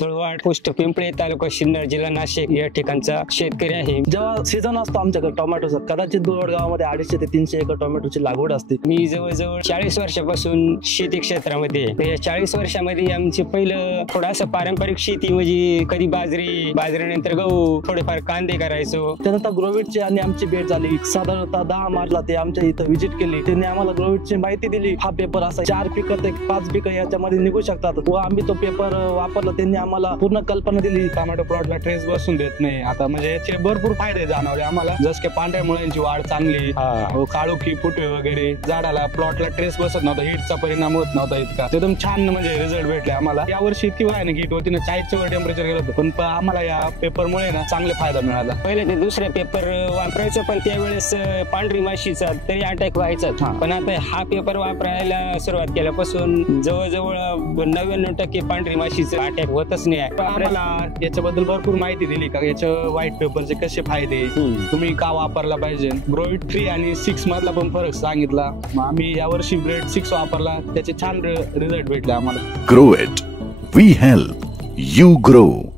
धुळवाड post Pimple तालुका सिन्नर जिल्हा नाशिक या ठिकाणचा शेतकरी आहे। जेव्हा सीझन असतो आमच्याकडे टोमॅटोचा, कदाचित धुळवड गावामध्ये 250 ते 300 एकर टोमॅटोची लागवड असते। मी जवळजवळ 40 वर्षापासून शेती क्षेत्रामध्ये आहे। या 40 वर्षामध्ये आमचे पहिलं थोडासा पारंपरिक शेती म्हणजे कधी बाजरीनंतर गहू, थोडेफार कांदे करायचो। त्यानंतर ग्रोविडची आणि आमची भेट झाली। साधारणतः 10 मार्चला ते आमच्या इथं व्हिजिट केली। त्यांनी आम्हाला ग्रोविडची माहिती दिली। हा पेपर असा 4 पिकं ते 5 पिकं याच्यामध्ये निघू शकतात व आम्ही तो पेपर वापरला। त्यांनी आम्हाला पूर्ण कल्पना दिली। टोमॅटो प्लॉटला ट्रेस बसून देत नाही। आता म्हणजे याचे भरपूर फायदे जाणवले आम्हाला, जस की पांढऱ्या मुळ्यांची वाढ चांगली, काळोखी फुटवे वगैरे, झाडाला प्लॉटला ट्रेस बसत नव्हता, हीटचा परिणाम होत नव्हता इतका, एकदम छान म्हणजे रिझल्ट भेटले आम्हाला। या वर्षी इतकी भयानक हीट होती ना, 40 वर टेम्परेचर गेलं होतं, पण आम्हाला या पेपरमुळे ना चांगले फायदा मिळाला। पहिले ते दुसरे पेपर वापरायचं, पण त्यावेळेस पांढरी माशीचा तरी अटॅक व्हायचा, पण आता हा पेपर वापरायला सुरुवात केल्यापासून जवळजवळ 99% पांढरी माशीचा अटॅक होतच नाही आहे। आम्हाला याच्याबद्दल भरपूर माहिती दिली का याच्या व्हाईट पेपरचे कसे फायदे, तुम्ही का वापरला पाहिजे। ग्रोविड 3 आणि 6 मधला पण फरक सांगितला। मग आम्ही यावर्षी ग्रोविड 6 वापरला, त्याचे छान रिझल्ट भेटले आम्हाला। ग्रोविड, वी हेल्प यू ग्रो।